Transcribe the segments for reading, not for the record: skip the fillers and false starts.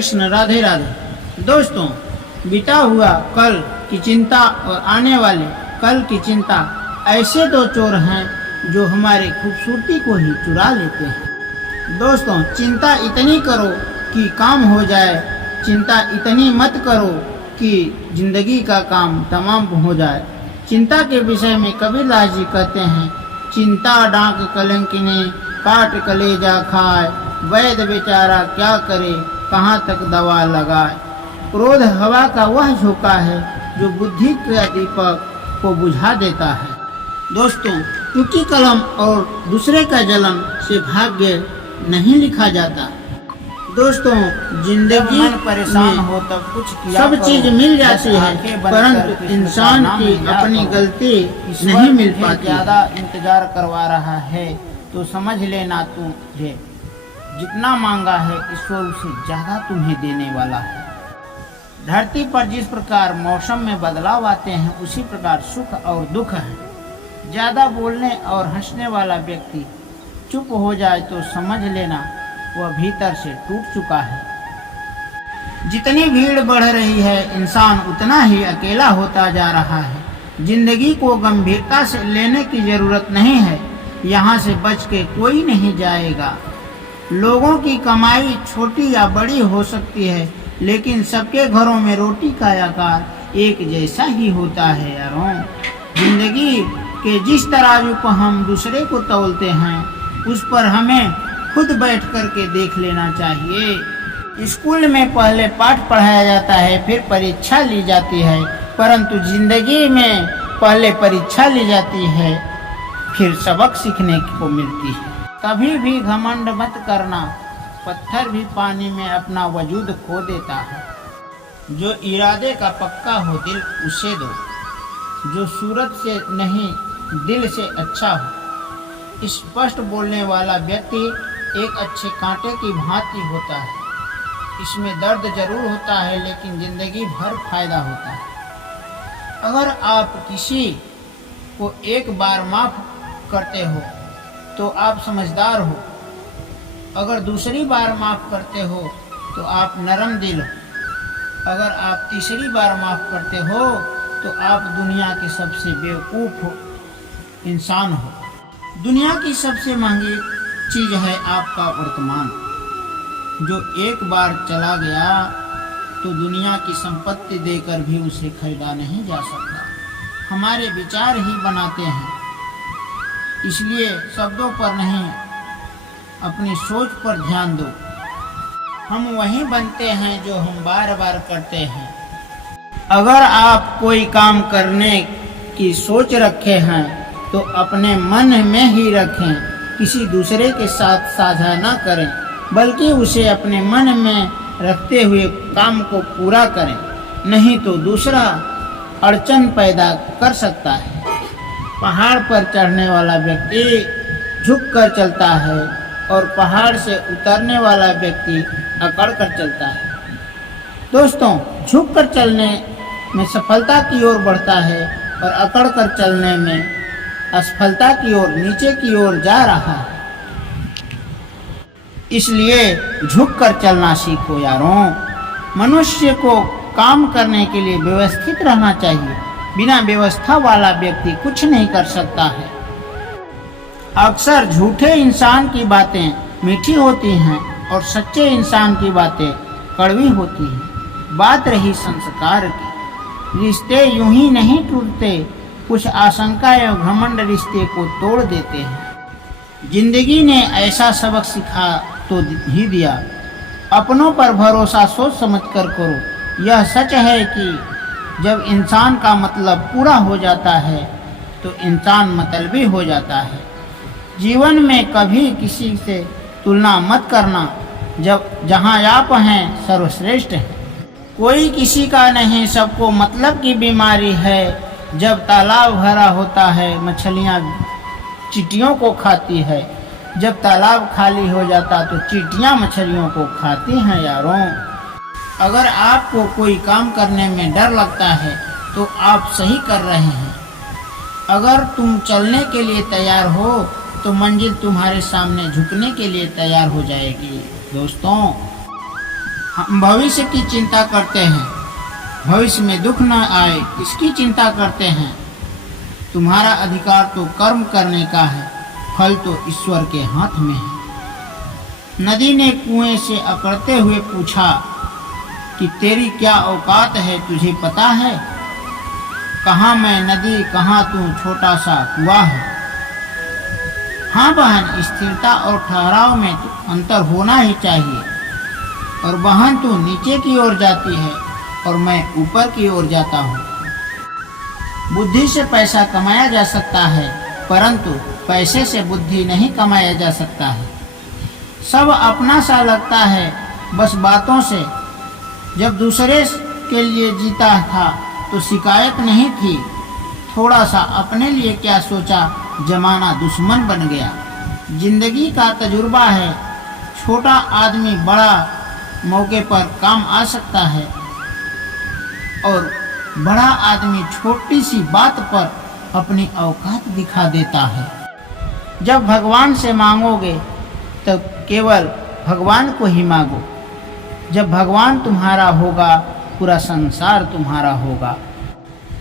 कृष्ण, राधे राधे। दोस्तों, बीता हुआ कल की चिंता और आने वाले कल की चिंता ऐसे दो चोर हैं जो हमारी खूबसूरती को ही चुरा लेते हैं। दोस्तों, चिंता इतनी करो कि काम हो जाए, चिंता इतनी मत करो कि जिंदगी का काम तमाम हो जाए। चिंता के विषय में कबीरदास जी कहते हैं, चिंता डांक कलंकिनी काट कलेजा खाए, वैद्य बेचारा क्या करे कहाँ तक दवा लगाए। क्रोध हवा का वह झोंका है जो बुद्धि का दीपक को बुझा देता है। दोस्तों, टूटी कलम और दूसरे का जलन से भाग्य नहीं लिखा जाता। दोस्तों, जिंदगी मन परेशान हो तब कुछ किया सब चीज मिल जाती है, परंतु इंसान की अपनी गलती नहीं मिल पाती। ज्यादा इंतजार करवा रहा है तो समझ लेना तुझे जितना मांगा है ईश्वर उसे ज्यादा तुम्हें देने वाला है। धरती पर जिस प्रकार मौसम में बदलाव आते हैं उसी प्रकार सुख और दुख है। ज्यादा बोलने और हंसने वाला व्यक्ति चुप हो जाए तो समझ लेना वह भीतर से टूट चुका है। जितनी भीड़ बढ़ रही है इंसान उतना ही अकेला होता जा रहा है। जिंदगी को गंभीरता से लेने की जरूरत नहीं है, यहाँ से बच के कोई नहीं जाएगा। लोगों की कमाई छोटी या बड़ी हो सकती है, लेकिन सबके घरों में रोटी का आकार एक जैसा ही होता है यारों। जिंदगी के जिस तराजू को हम दूसरे को तौलते हैं उस पर हमें खुद बैठ कर के देख लेना चाहिए। स्कूल में पहले पाठ पढ़ाया जाता है, फिर परीक्षा ली जाती है, परंतु जिंदगी में पहले परीक्षा ली जाती है, फिर सबक सीखने को मिलती है। कभी भी घमंड मत करना, पत्थर भी पानी में अपना वजूद खो देता है। जो इरादे का पक्का हो दिल उसे दो, जो सूरत से नहीं दिल से अच्छा हो। स्पष्ट बोलने वाला व्यक्ति एक अच्छे कांटे की भांति होता है। इसमें दर्द जरूर होता है लेकिन जिंदगी भर फायदा होता है। अगर आप किसी को एक बार माफ करते हो तो आप समझदार हो, अगर दूसरी बार माफ करते हो तो आप नरम दिल हो, अगर आप तीसरी बार माफ करते हो तो आप दुनिया के सबसे बेवकूफ इंसान हो। दुनिया की सबसे महंगी चीज है आपका वर्तमान। जो एक बार चला गया तो दुनिया की संपत्ति देकर भी उसे खरीदा नहीं जा सकता। हमारे विचार ही बनाते हैं, इसलिए शब्दों पर नहीं अपनी सोच पर ध्यान दो। हम वही बनते हैं जो हम बार बार करते हैं। अगर आप कोई काम करने की सोच रखे हैं तो अपने मन में ही रखें, किसी दूसरे के साथ साझा न करें, बल्कि उसे अपने मन में रखते हुए काम को पूरा करें, नहीं तो दूसरा अड़चन पैदा कर सकता है। पहाड़ पर चढ़ने वाला व्यक्ति झुक कर चलता है और पहाड़ से उतरने वाला व्यक्ति अकड़ कर चलता है। दोस्तों, झुक कर चलने में सफलता की ओर बढ़ता है और अकड़ कर चलने में असफलता की ओर, नीचे की ओर जा रहा है। इसलिए झुक कर चलना सीखो यारों। मनुष्य को काम करने के लिए व्यवस्थित रहना चाहिए। बिना व्यवस्था वाला व्यक्ति कुछ नहीं कर सकता है। अक्सर झूठे इंसान की बातें मीठी होती हैं और सच्चे इंसान की बातें कड़वी होती हैं। बात रही संस्कार की, रिश्ते यूं ही नहीं टूटते, कुछ आशंका एवं घमंड रिश्ते को तोड़ देते हैं। जिंदगी ने ऐसा सबक सिखा तो ही दिया, अपनों पर भरोसा सोच समझ कर करो। यह सच है कि जब इंसान का मतलब पूरा हो जाता है तो इंसान मतलबी हो जाता है। जीवन में कभी किसी से तुलना मत करना, जब जहाँ आप हैं सर्वश्रेष्ठ है। कोई किसी का नहीं, सबको मतलब की बीमारी है। जब तालाब भरा होता है मछलियाँ चींटियों को खाती है, जब तालाब खाली हो जाता तो चींटियाँ मछलियों को खाती हैं यारों। अगर आपको कोई काम करने में डर लगता है तो आप सही कर रहे हैं। अगर तुम चलने के लिए तैयार हो तो मंजिल तुम्हारे सामने झुकने के लिए तैयार हो जाएगी। दोस्तों, हम भविष्य की चिंता करते हैं, भविष्य में दुख न आए इसकी चिंता करते हैं। तुम्हारा अधिकार तो कर्म करने का है, फल तो ईश्वर के हाथ में है। नदी ने कुएं से अकड़ते हुए पूछा कि तेरी क्या औकात है, तुझे पता है? कहाँ मैं नदी, कहाँ तू छोटा सा कुआं है। हाँ बहन, स्थिरता और ठहराव में तो अंतर होना ही चाहिए। और बहन तू नीचे की ओर जाती है और मैं ऊपर की ओर जाता हूँ। बुद्धि से पैसा कमाया जा सकता है, परंतु पैसे से बुद्धि नहीं कमाया जा सकता है। सब अपना सा लगता है बस बातों से। जब दूसरे के लिए जीता था तो शिकायत नहीं थी, थोड़ा सा अपने लिए क्या सोचा, जमाना दुश्मन बन गया। जिंदगी का तजुर्बा है, छोटा आदमी बड़ा मौके पर काम आ सकता है और बड़ा आदमी छोटी सी बात पर अपनी औकात दिखा देता है। जब भगवान से मांगोगे तो केवल भगवान को ही मांगो। जब भगवान तुम्हारा होगा, पूरा संसार तुम्हारा होगा।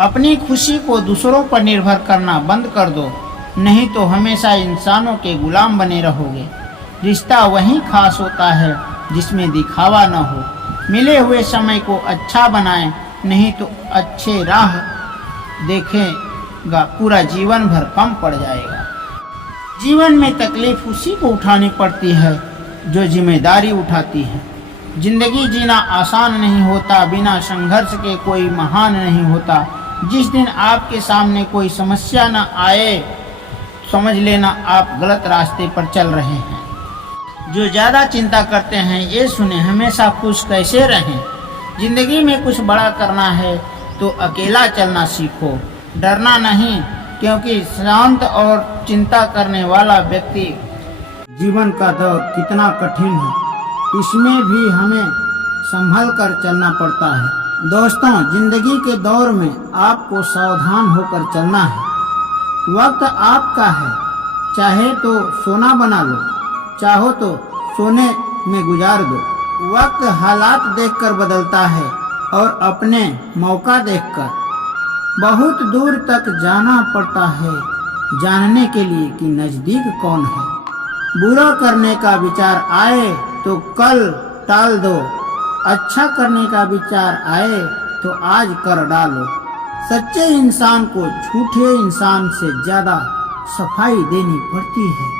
अपनी खुशी को दूसरों पर निर्भर करना बंद कर दो, नहीं तो हमेशा इंसानों के गुलाम बने रहोगे। रिश्ता वही खास होता है जिसमें दिखावा न हो। मिले हुए समय को अच्छा बनाएं, नहीं तो अच्छे राह देखेगा पूरा जीवन भर कम पड़ जाएगा। जीवन में तकलीफ उसी को उठानी पड़ती है जो जिम्मेदारी उठाती है। जिंदगी जीना आसान नहीं होता, बिना संघर्ष के कोई महान नहीं होता। जिस दिन आपके सामने कोई समस्या न आए, समझ लेना आप गलत रास्ते पर चल रहे हैं। जो ज़्यादा चिंता करते हैं ये सुने, हमेशा खुश कैसे रहें। जिंदगी में कुछ बड़ा करना है तो अकेला चलना सीखो, डरना नहीं, क्योंकि शांत और चिंता करने वाला व्यक्ति जीवन का दौर कितना कठिन है, इसमें भी हमें संभल कर चलना पड़ता है। दोस्तों, जिंदगी के दौर में आपको सावधान होकर चलना है। वक्त आपका है, चाहे तो सोना बना लो, चाहो तो सोने में गुजार दो। वक्त हालात देखकर बदलता है और अपने मौका देखकर। बहुत दूर तक जाना पड़ता है जानने के लिए कि नजदीक कौन है। बुरा करने का विचार आए तो कल टाल दो, अच्छा करने का विचार आए तो आज कर डालो। सच्चे इंसान को झूठे इंसान से ज्यादा सफाई देनी पड़ती है।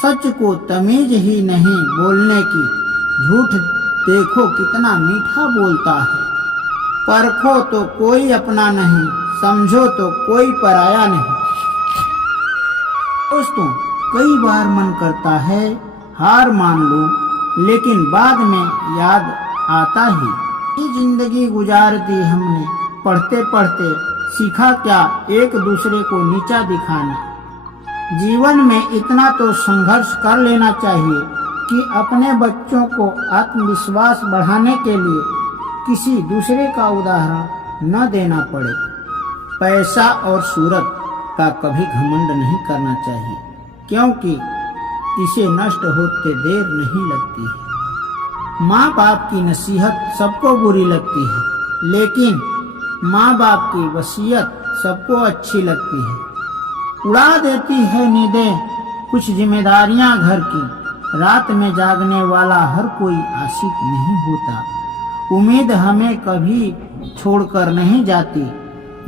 सच को तमीज ही नहीं बोलने की, झूठ देखो कितना मीठा बोलता है। परखो तो कोई अपना नहीं, समझो तो कोई पराया नहीं। दोस्तों, कई बार मन करता है हार मान लूं, लेकिन बाद में याद आता ही ये जिंदगी गुजार दी हमने। पढ़ते पढ़ते सीखा क्या एक दूसरे को नीचा दिखाना। जीवन में इतना तो संघर्ष कर लेना चाहिए कि अपने बच्चों को आत्मविश्वास बढ़ाने के लिए किसी दूसरे का उदाहरण न देना पड़े। पैसा और शोहरत का कभी घमंड नहीं करना चाहिए, क्योंकि इसे नष्ट होते देर नहीं लगती है। माँ बाप की नसीहत सबको बुरी लगती है, लेकिन माँ बाप की वसीयत सबको अच्छी लगती है। उड़ा देती है नींदें कुछ जिम्मेदारियां घर की। रात में जागने वाला हर कोई आशिक नहीं होता। उम्मीद हमें कभी छोड़कर नहीं जाती,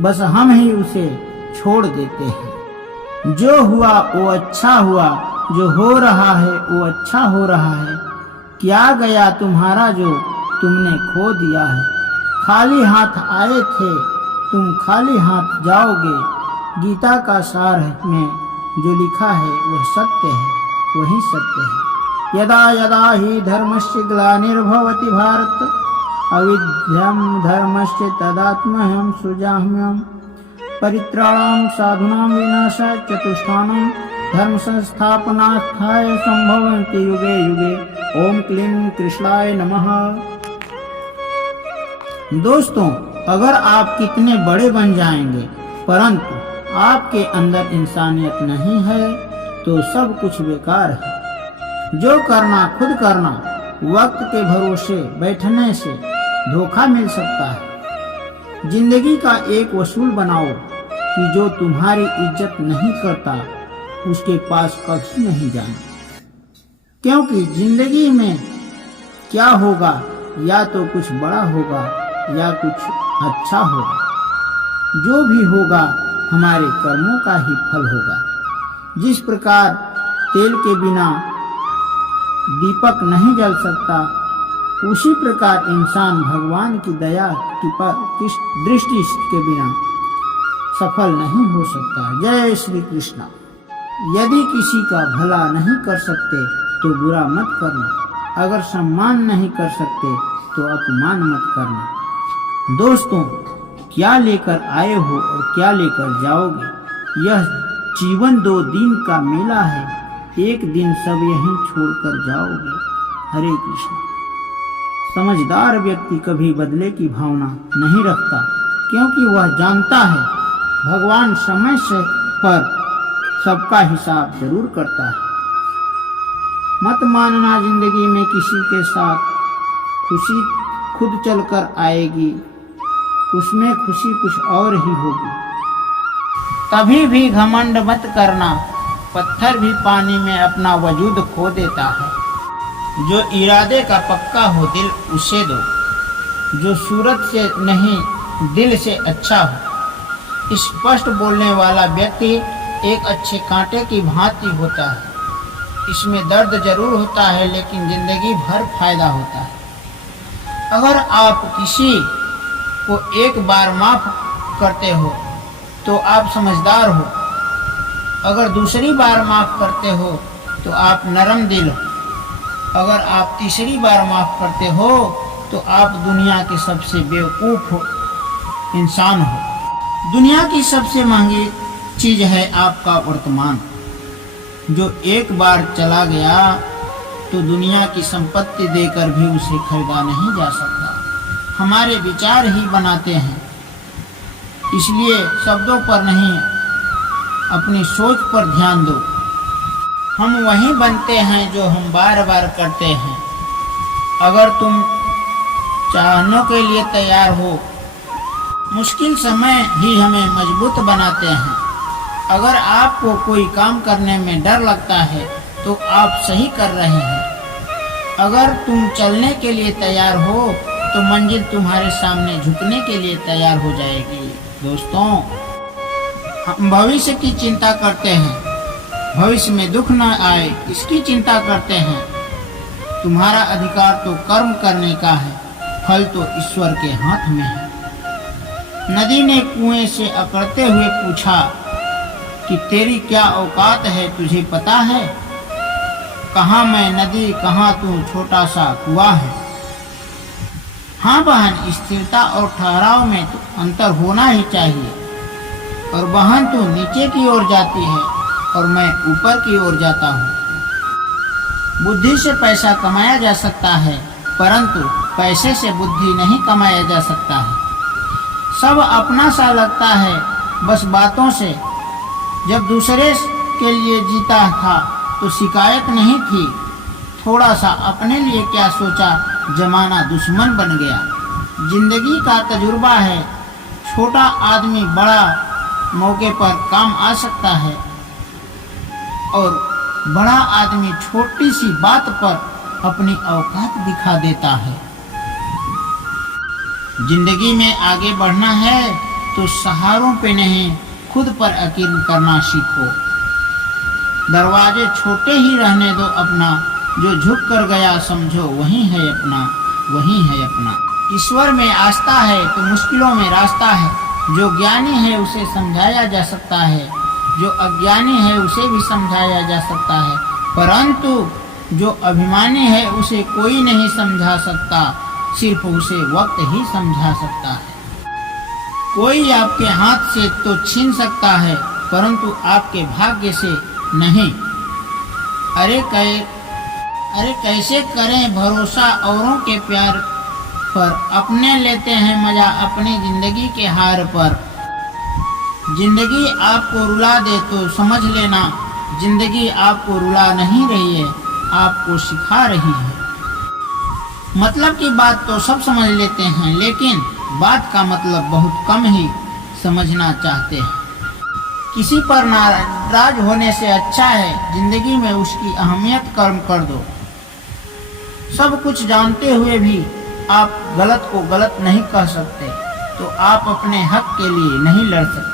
बस हम ही उसे छोड़ देते हैं। जो हुआ वो अच्छा हुआ, जो हो रहा है वो अच्छा हो रहा है। क्या गया तुम्हारा जो तुमने खो दिया है। खाली हाथ आए थे तुम खाली हाथ जाओगे। गीता का सार में जो लिखा है वह सत्य है, वही सत्य है। यदा यदा ही धर्मस्य ग्लानिर्भवति भारत, अविद्यम धर्मस्य तदात्महं सृजाम्यहम्। परित्राणां साधूनां विनाशाय चतुष्टानां धर्म संस्थापनार्थाय संभवन्ति युगे युगे। ओम क्लीं कृष्णाय नमः। दोस्तों, अगर आप कितने बड़े बन जाएंगे परंतु आपके अंदर इंसानियत नहीं है तो सब कुछ बेकार है। जो करना खुद करना, वक्त के भरोसे बैठने से धोखा मिल सकता है। जिंदगी का एक वसूल बनाओ कि जो तुम्हारी इज्जत नहीं करता उसके पास कभी नहीं जाना, क्योंकि जिंदगी में क्या होगा, या तो कुछ बड़ा होगा या कुछ अच्छा होगा। जो भी होगा हमारे कर्मों का ही फल होगा। जिस प्रकार तेल के बिना दीपक नहीं जल सकता, उसी प्रकार इंसान भगवान की दया की दृष्टि के बिना सफल नहीं हो सकता। जय श्री कृष्ण। यदि किसी का भला नहीं कर सकते तो बुरा मत करना, अगर सम्मान नहीं कर सकते तो अपमान मत करना। दोस्तों, क्या लेकर आए हो और क्या लेकर जाओगे? यह जीवन 2 दिन का मेला है, एक दिन सब यहीं छोड़कर जाओगे। हरे कृष्ण। समझदार व्यक्ति कभी बदले की भावना नहीं रखता, क्योंकि वह जानता है भगवान समय से पर सबका हिसाब जरूर करता है। मत मानना जिंदगी में किसी के साथ खुशी खुद चलकर आएगी, उसमें खुशी कुछ और ही होगी। कभी भी घमंड मत करना, पत्थर भी पानी में अपना वजूद खो देता है। जो इरादे का पक्का हो दिल उसे दो, जो सूरत से नहीं दिल से अच्छा हो। स्पष्ट बोलने वाला व्यक्ति एक अच्छे कांटे की भांति होता है। इसमें दर्द जरूर होता है लेकिन जिंदगी भर फायदा होता है। अगर आप किसी को एक बार माफ करते हो तो आप समझदार हो, अगर दूसरी बार माफ करते हो तो आप नरम दिल हो, अगर आप तीसरी बार माफ करते हो तो आप दुनिया के सबसे बेवकूफ इंसान हो। दुनिया की सबसे महंगी चीज है आपका वर्तमान, जो एक बार चला गया तो दुनिया की संपत्ति देकर भी उसे खरीदा नहीं जा सकता। हमारे विचार ही बनाते हैं, इसलिए शब्दों पर नहीं अपनी सोच पर ध्यान दो। हम वही बनते हैं जो हम बार बार करते हैं। अगर तुम चाहने के लिए तैयार हो, मुश्किल समय ही हमें मजबूत बनाते हैं। अगर आपको कोई काम करने में डर लगता है तो आप सही कर रहे हैं। अगर तुम चलने के लिए तैयार हो तो मंजिल तुम्हारे सामने झुकने के लिए तैयार हो जाएगी। दोस्तों, हम भविष्य की चिंता करते हैं, भविष्य में दुख न आए इसकी चिंता करते हैं। तुम्हारा अधिकार तो कर्म करने का है, फल तो ईश्वर के हाथ में है। नदी ने कुएं से अकड़ते हुए पूछा कि तेरी क्या औकात है, तुझे पता है? कहाँ मैं नदी, कहाँ तू छोटा सा कुआं है। हाँ बहन, स्थिरता और ठहराव में तो अंतर होना ही चाहिए। और बहन तू नीचे की ओर जाती है और मैं ऊपर की ओर जाता हूँ। बुद्धि से पैसा कमाया जा सकता है, परंतु पैसे से बुद्धि नहीं कमाया जा सकता है। सब अपना सा लगता है बस बातों से। जब दूसरे के लिए जीता था तो शिकायत नहीं थी, थोड़ा सा अपने लिए क्या सोचा, जमाना दुश्मन बन गया। जिंदगी का तजुर्बा है, छोटा आदमी बड़ा मौके पर काम आ सकता है और बड़ा आदमी छोटी सी बात पर अपनी औकात दिखा देता है। जिंदगी में आगे बढ़ना है तो सहारों पे नहीं, खुद पर यकीन करना सीखो। दरवाजे छोटे ही रहने दो अपना, जो झुक कर गया समझो वही है अपना, वही है अपना। ईश्वर में आस्था है तो मुश्किलों में रास्ता है। जो ज्ञानी है उसे समझाया जा सकता है, जो अज्ञानी है उसे भी समझाया जा सकता है, परंतु जो अभिमानी है उसे कोई नहीं समझा सकता, सिर्फ उसे वक्त ही समझा सकता है। कोई आपके हाथ से तो छीन सकता है, परंतु आपके भाग्य से नहीं। अरे कैसे करें भरोसा औरों के प्यार पर, अपने लेते हैं मजा अपनी जिंदगी के हार पर। जिंदगी आपको रुला दे तो समझ लेना, जिंदगी आपको रुला नहीं रही है, आपको सिखा रही है। मतलब की बात तो सब समझ लेते हैं, लेकिन बात का मतलब बहुत कम ही समझना चाहते हैं। किसी पर नाराज होने से अच्छा है जिंदगी में उसकी अहमियत कम कर दो। सब कुछ जानते हुए भी आप गलत को गलत नहीं कह सकते, तो आप अपने हक के लिए नहीं लड़ सकते।